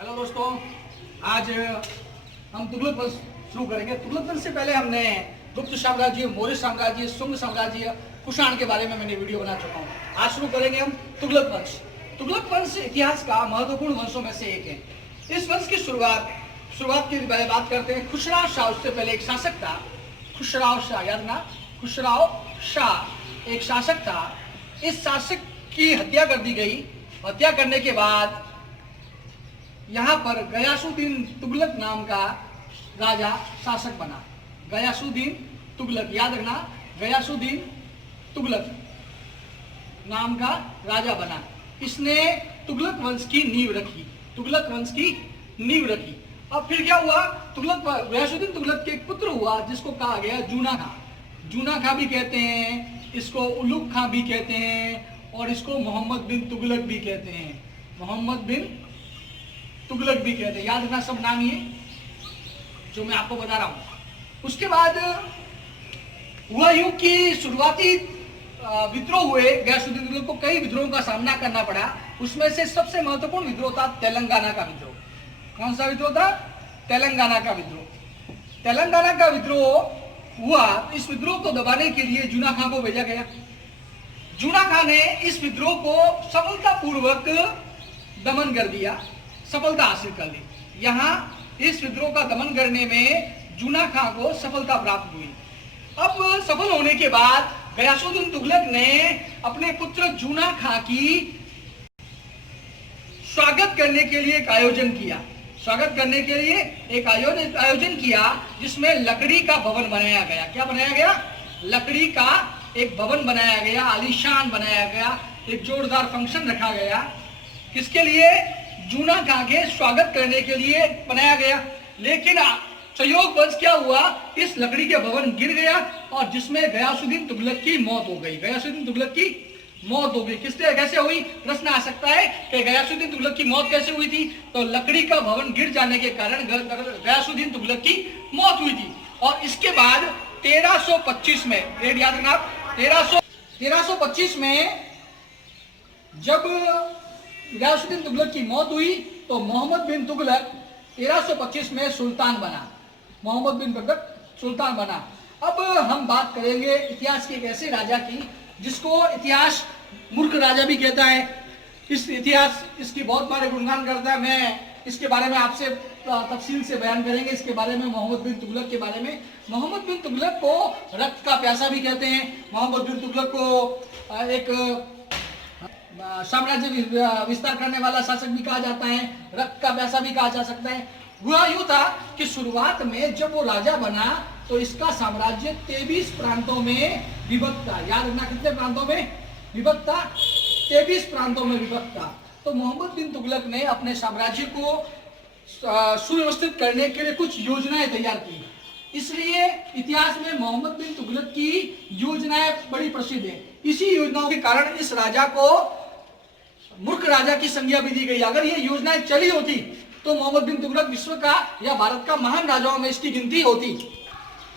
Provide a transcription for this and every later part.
Hello दोस्तों, आज हम तुगलक वंश शुरू करेंगे। तुगलक वंश से पहले हमने गुप्त साम्राज्य, मौर्य साम्राज्य, शुंग साम्राज्य, कुषाण के बारे में मैंने वीडियो बना चुका हूँ। आज शुरू करेंगे हम तुगलक वंश। तुगलक वंश इतिहास का महत्वपूर्ण वंशों में से एक है। इस वंश की शुरुआत की बात करते हैं। खुसराव शाह, उससे पहले एक शासक था, खुसराव शाह, याद ना, खुसराव शाह एक शासक था। इस शासक की हत्या कर दी गई। हत्या करने के बाद यहाँ पर गयासुद्दीन तुगलक नाम का राजा शासक बना। गयासुद्दीन तुगलक, याद रखना, गयासुद्दीन तुगलक नाम का राजा बना। इसने तुगलक वंश की नींव रखी। तुगलक वंश की नींव रखी। अब फिर क्या हुआ? गयासुद्दीन तुगलक के एक पुत्र हुआ जिसको कहा गया जूना खां। जूना खां भी कहते हैं, इसको उलुग खां भी कहते हैं, और इसको मोहम्मद बिन तुगलक भी कहते हैं। मोहम्मद बिन तुगलक भी कहते हैं। याद रखना सब नाम ये जो मैं आपको बता रहा हूं। उसके बाद हुआ यूं कि शुरुआती विद्रोह हुए। गयासुद्दीन तुगलक को कई विद्रोहों का सामना करना पड़ा। उसमें से सबसे महत्वपूर्ण विद्रोह था तेलंगाना का विद्रोह। कौन सा विद्रोह था? तेलंगाना का विद्रोह। तेलंगाना का विद्रोह हुआ। इस विद्रोह को दबाने के लिए जूना खां को भेजा गया। जूना खां ने इस विद्रोह को सफलतापूर्वक दमन कर दिया, सफलता हासिल कर ली। यहाँ इस विद्रोह का दमन करने में जूना खां को सफलता प्राप्त हुई। अब सफल होने के बाद गयासुद्दीन तुगलक ने अपने पुत्र जूना खां की स्वागत करने के लिए एक आयोजन किया। स्वागत करने के लिए एक आयोजन किया जिसमें लकड़ी का भवन बनाया गया। क्या बनाया गया? लकड़ी का एक भवन बनाया गया, आलीशान बनाया गया, एक जोरदार फंक्शन रखा गया। किसके लिए? जूना खां के स्वागत करने के लिए बनाया गया। लेकिन संयोगवश क्या हुआ, इस लकड़ी के भवन गिर गया और जिसमें गयासुद्दीन तुगलक की मौत हो गई। गयासुद्दीन तुगलक की मौत हो गई। किससे, कैसे हुई? प्रश्न आ सकता है कि गयासुद्दीन तुगलक की मौत कैसे हुई थी? तो लकड़ी का भवन गिर जाने के कारण गयासुद्दीन तुगलक की मौत हुई थी। और इसके बाद 1325 में, डेट याद रखना, 1325 में जब गयासुद्दीन तुगलक की मौत हुई तो मोहम्मद बिन तुगलक 1325 में सुल्तान बना। मोहम्मद बिन तुगलक सुल्तान बना। अब हम बात करेंगे इतिहास के एक ऐसे राजा की जिसको इतिहास मूर्ख राजा भी कहता है। इसकी बहुत बार गुणगान करता है। मैं इसके बारे में आपसे तफसील से बयान करेंगे। इसके बारे में, मोहम्मद बिन तुगलक के बारे में। मोहम्मद बिन तुगलक को रक्त का प्यासा भी कहते हैं। मोहम्मद बिन तुगलक को एक साम्राज्य विस्तार करने वाला शासक भी कहा जाता है, रक्त का प्यासा भी कहा जा सकता है। हुआ यूं था कि शुरुआत में जब वो राजा बना तो इसका साम्राज्य 23 प्रांतों में विभक्त था। याद रखना, कितने प्रांतों में विभक्त था? 23 प्रांतों में विभक्त था। तो मोहम्मद बिन तुगलक ने अपने साम्राज्य को सुव्यवस्थित करने के लिए कुछ योजनाएं तैयार की। इसलिए इतिहास में मोहम्मद बिन तुगलक की योजनाएं बड़ी प्रसिद्ध है। इसी योजनाओं के कारण इस राजा को मूर्ख राजा की संज्ञा भी दी गई। अगर ये योजनाएं चली होती तो मोहम्मद बिन तुगलक विश्व का या भारत का महान राजाओं में इसकी गिनती होती।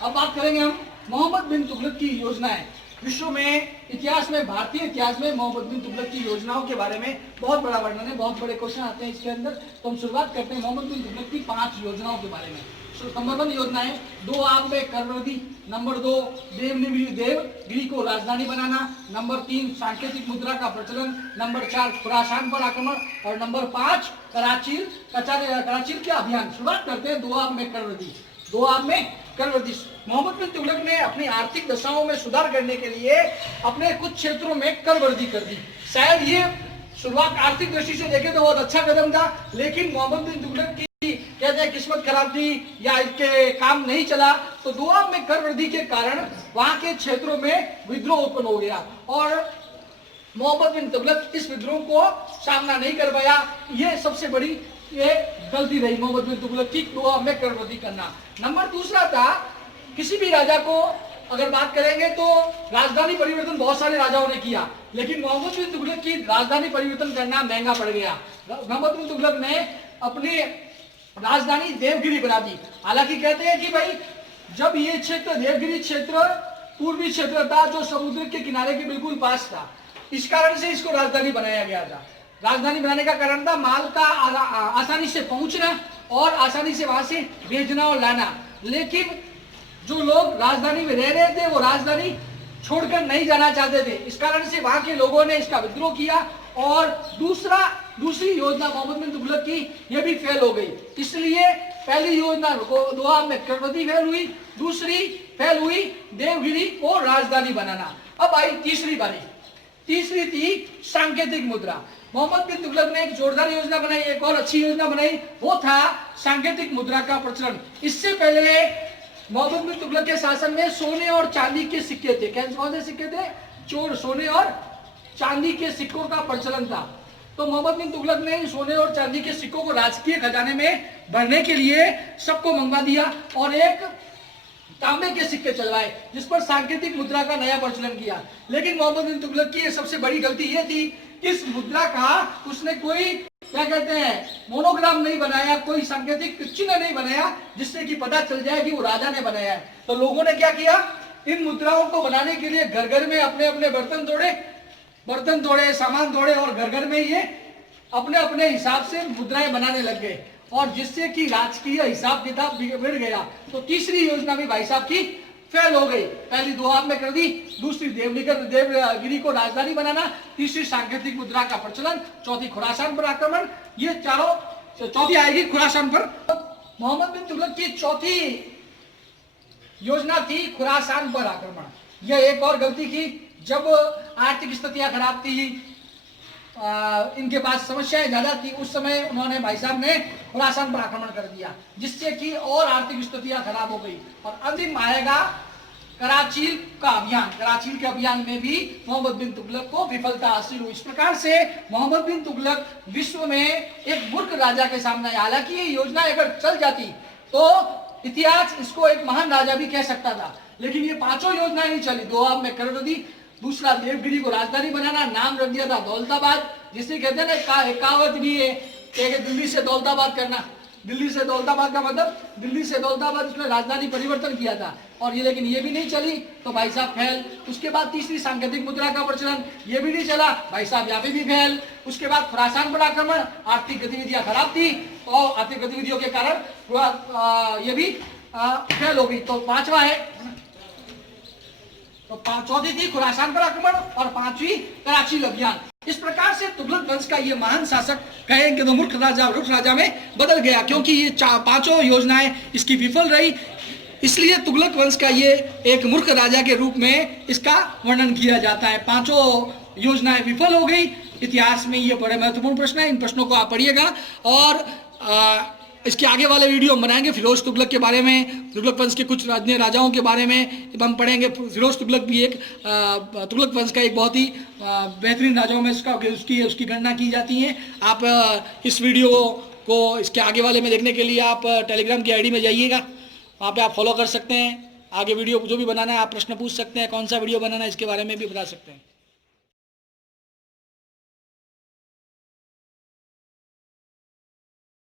अब बात करेंगे हम मोहम्मद बिन तुगलक की योजनाएं। विश्व में, इतिहास में, भारतीय इतिहास में मोहम्मद बिन तुगलक की योजनाओं के बारे में बहुत बड़ा वर्णन है, बहुत बड़े क्वेश्चन आते हैं इसके अंदर। तो हम शुरुआत करते हैं मोहम्मद बिन तुगलक की 5 योजनाओं के बारे में। नंबर 1 योजना है 2 आब में करवर्दी। नंबर 2 देवगिरी को राजधानी बनाना। नंबर 3 सांकेतिक मुद्रा का प्रचलन। नंबर 4 खुरासान पर आक्रमण। और नंबर 5 कराचील का अभियान। शुरुआत करते हैं 2 आब में करवर्दी। 2 आब में करवर्दी। मोहम्मद बिन तुगलक ने अपनी आर्थिक दशाओं में सुधार करने के लिए अपने कुछ क्षेत्रों में करवर्दी कर दी। शायद ये शुरुआत आर्थिक दृष्टि से देखें तो बहुत अच्छा कदम था, लेकिन मोहम्मद बिन तुगलक की कहते हैं किस्मत खराब थी या इसके काम नहीं चला। तो 2 आब में कर वृद्धि के कारण वहां के क्षेत्रों में विद्रोह उत्पन्न हो गया और मोहम्मद बिन तुगलक इस विद्रोह को सामना नहीं कर पाया। ये सबसे बड़ी ये गलती रही मोहम्मद बिन तुगलक की, 2 आब में कर वृद्धि करना। नंबर 2 था, किसी भी राजा को अगर बात करेंगे तो राजधानी परिवर्तन बहुत सारे राजाओं ने किया, लेकिन मोहम्मद बिन तुगलक की राजधानी परिवर्तन करना महंगा पड़ गया। मोहम्मद बिन तुगलक ने अपनी राजधानी देवगिरी बना दी। हालांकि कहते हैं कि भाई जब ये क्षेत्र, देवगिरी क्षेत्र पूर्वी क्षेत्र था जो समुद्र के किनारे के बिल्कुल पास था, इस कारण से इसको राजधानी बनाया गया था। राजधानी बनाने का कारण था माल का आसानी से पहुंचना और आसानी से वहां से भेजना और लाना। लेकिन जो लोग राजधानी में रह रहे थे वो राजधानी छोड़कर नहीं जाना चाहते थे, इस कारण से वहां के लोगों ने इसका विद्रोह किया और दूसरी योजना मोहम्मद बिन तुगलक की ये भी फेल हो गई। इसलिए पहली योजना दोआब में करवती फेल हुई, दूसरी फेल हुई देवगिरी को राजधानी बनाना। अब आई तीसरी बारी, तीसरी थी सांकेतिक मुद्रा। मोहम्मद बिन तुगलक ने एक जोरदार योजना बनाई, एक और अच्छी योजना बनाई, वो था सांकेतिक मुद्रा का प्रचलन। इससे पहले मोहम्मद बिन तुगलक के शासन में सोने और चांदी के सिक्के थे। कौन से सिक्के थे? सोने और चांदी के सिक्कों का प्रचलन था। तो मोहम्मद बिन तुगलक ने सोने और चांदी के सिक्कों को राजकीय खजाने में भरने के लिए सबको मंगवा दिया और एक तांबे के सिक्के चलवाए, जिस पर सांकेतिक मुद्रा का नया प्रचलन किया। लेकिन मोहम्मद बिन तुगलक की सबसे बड़ी गलती यह थी कि इस मुद्रा का उसने कोई क्या कहते हैं मोनोग्राम नहीं बनाया, कोई सांकेतिक चिन्ह नहीं बनाया जिससे कि पता चल जाए कि वो राजा ने बनाया है। तो लोगों ने क्या किया, इन मुद्राओं को बनाने के लिए घर घर में अपने अपने बर्तन तोड़े, सामान तोड़े और घर घर में ये अपने अपने हिसाब से मुद्राएं बनाने लग गए और जिससे कि राजकीय हिसाब किताब बिगड़ गया। तो तीसरी योजना भी भाई साहब की फेल हो गई। पहली दोआब में कर दी, दूसरी देवगिरी को राजधानी बनाना, तीसरी सांकेतिक मुद्रा का प्रचलन, चौथी खुरासान पर आक्रमण। ये चारों, चौथी आएगी खुरासान पर। मोहम्मद बिन तुगलक की चौथी योजना थी खुरासान पर आक्रमण। यह एक और गलती की, जब आर्थिक स्थितियां खराब थी, इनके पास समस्याएं ज्यादा थी, उस समय उन्होंने भाई साहब ने खुरासान पर आक्रमण कर दिया, जिससे कि और आर्थिक स्थितियां खराब हो गई। और अंतिम आएगा कराचील का अभियान। कराचील के अभियान में भी मोहम्मद बिन तुगलक को विफलता हासिल हुई। इस प्रकार से मोहम्मद बिन तुगलक विश्व में एक मूर्ख राजा के सामने आया। हालांकि ये योजना अगर चल जाती तो इतिहास इसको एक महान राजा भी कह सकता था, लेकिन ये पांचों योजनाएं नहीं चली। दोआब में कर दी, दूसरा देवगिरी को राजधानी बनाना, नाम रख दिया था दौलताबाद, जिसे कहते हैं ना एक कहावत भी है कि दिल्ली से दौलताबाद करना। दिल्ली से दौलताबाद का मतलब दिल्ली से दौलताबाद, उसने राजधानी परिवर्तन किया था और ये, लेकिन ये भी नहीं चली तो भाई साहब फेल। उसके बाद तीसरी सांकेतिक मुद्रा का प्रचलन, ये भी नहीं चला, भाई साहब यहाँ पे भी फेल। उसके बाद खुरासान पर आक्रमण, आर्थिक गतिविधियां खराब थी और आर्थिक गतिविधियों के कारण ये भी फेल हो गई। तो पांचवा है, तो चौथी थी खुरासान पर आक्रमण और पांचवी कराची अभियान। इस प्रकार से तुगलक वंश का ये महान शासक कहेंगे तो मूर्ख राजा में बदल गया, क्योंकि ये पांचों योजनाएं इसकी विफल रही। इसलिए तुगलक वंश का ये एक मूर्ख राजा के रूप में इसका वर्णन किया जाता है। पांचों योजनाएं विफल हो गई। इतिहास में ये बड़े महत्वपूर्ण प्रश्न है, इन प्रश्नों को आप पढ़िएगा और इसके आगे वाले वीडियो हम बनाएंगे फिरोज तुगलक के बारे में, तुगलक वंश के कुछ अन्य राजाओं के बारे में हम पढ़ेंगे। फिरोज तुगलक भी एक तुगलक वंश का एक बहुत ही बेहतरीन राजाओं में उसकी गणना की जाती है। आप इस वीडियो को इसके आगे वाले में देखने के लिए आप टेलीग्राम की आईडी में जाइएगा, वहाँ पे आप फॉलो कर सकते हैं। आगे वीडियो जो भी बनाना है आप प्रश्न पूछ सकते हैं, कौन सा वीडियो बनाना है इसके बारे में भी बता सकते हैं।